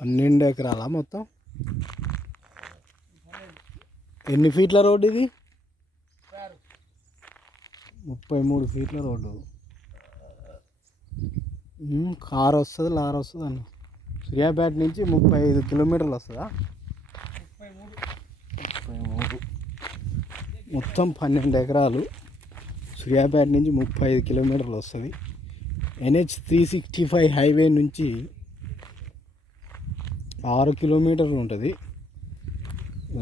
12 ఎకరాలా మొత్తం? ఎన్ని ఫీట్ల రోడ్డు ఇది? 33 ఫీట్ల రోడ్డు. కారు వస్తుంది, లారీ వస్తుంది అన్న. సూర్యాపేట నుంచి 35 కిలోమీటర్లు వస్తుందా? 33. మొత్తం 12 ఎకరాలు. సూర్యాపేట నుంచి 35 కిలోమీటర్లు వస్తుంది. NH 365 హైవే నుంచి 6 కిలోమీటర్లు ఉంటుంది.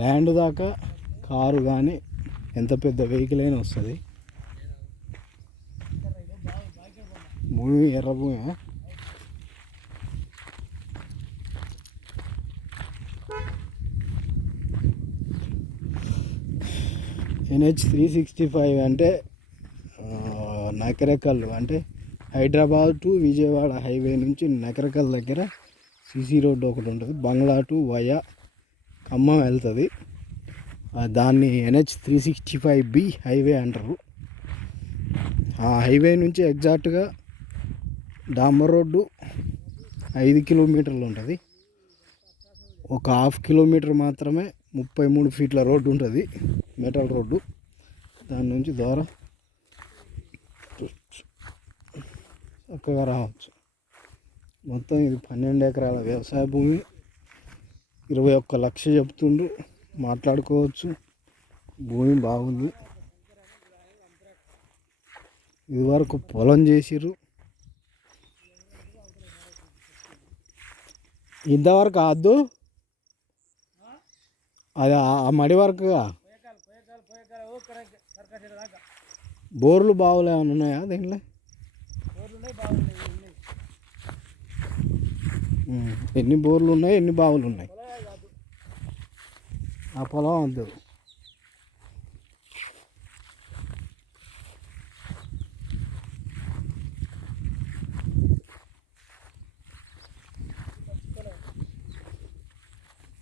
ల్యాండ్ దాకా కారు కానీ ఎంత పెద్ద వెహికల్ అయినా వస్తుంది. భూమి ఎర్ర భూమి. NH 365 అంటే నకరేకల్, అంటే హైదరాబాద్ టు విజయవాడ హైవే నుంచి నకరేకల్ దగ్గర సిసి రోడ్డు ఒకటి ఉంటుంది. బంగ్లా టు వయా ఖమ్మం వెళ్తుంది. దాన్ని NH 365B హైవే అంటారు. ఆ హైవే నుంచి ఎగ్జాక్ట్గా డాంబర్ రోడ్డు 5 కిలోమీటర్లు ఉంటుంది. ఒక 1/2 కిలోమీటర్ మాత్రమే 33 ఫీట్ల రోడ్డు ఉంటుంది, మెటల్ రోడ్డు. దాని నుంచి దూరం చక్కగా రావచ్చు. మొత్తం ఇది 12 ఎకరాల వ్యవసాయ భూమి. 21 లక్ష చెప్తుండ్రు, మాట్లాడుకోవచ్చు. భూమి బాగుంది. ఇదివరకు పొలం చేసిర్రు. ఇంతవరకు వద్దు, అది ఆ మడి వరకుగా. బోర్లు బావులు ఏమైనా ఉన్నాయా దీంట్లో? ఎన్ని బోర్లు ఉన్నాయి, ఎన్ని బావులు ఉన్నాయి? ఆ పొలం వద్దు.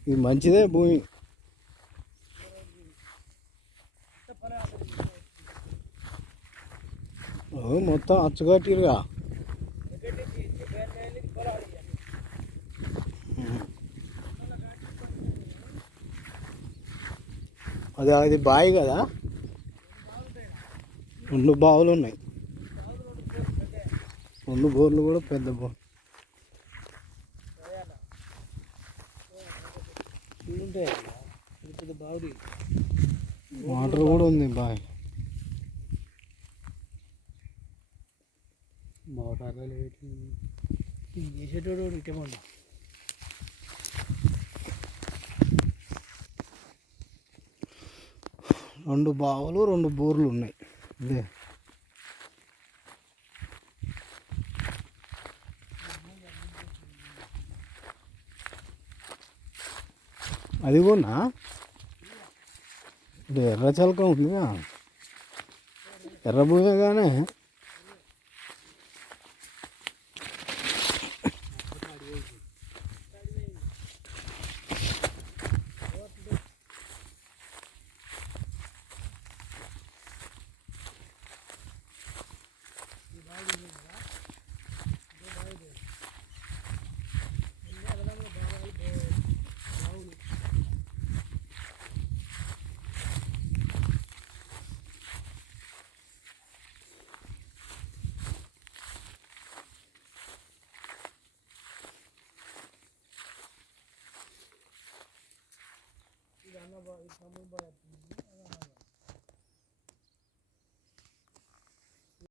ఇది మంచిదే భూమి. మొత్తం అచ్చుకట్టిరుగా. అది బావి కదా, 2 బావులు ఉన్నాయి. 2 బోర్లు కూడా పెద్ద బోర్. వాటర్ కూడా ఉంది బావి. చేసేటోడు ఇటేమంట. 2 బావులు 2 బోర్లు ఉన్నాయి. ఇదే అది కూడా ఇది ఎర్ర చలక ఉందిగా, ఎర్ర భూమిగానే.